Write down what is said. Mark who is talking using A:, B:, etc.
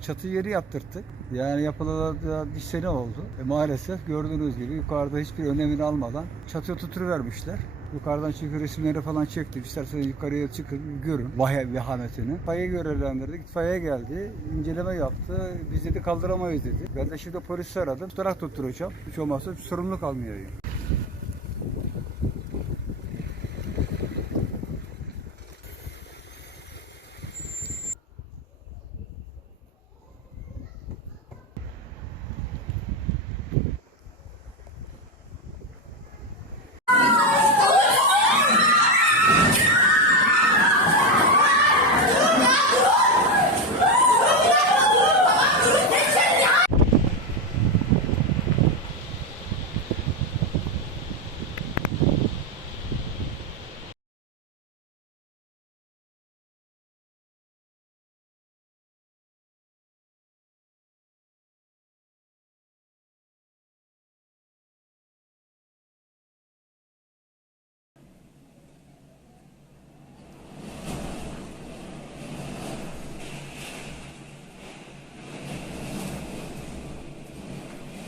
A: Çatı yeri yaptırttık. Yani yapılalı da bir sene oldu. E, maalesef gördüğünüz gibi yukarıda hiçbir önemini almadan çatıya tuturuvermişler. Yukarıdan çünkü resimleri falan çektim. İsterseniz yukarıya çıkın görün vah vehametini. İtfaiye görevlendirdik. İtfaiye geldi. inceleme yaptı. Biz dedi kaldıramayız dedi. Ben de şimdi polisi aradım. Tutarak tutturacağım. Hiç olmazsa sorumluluk almayayım.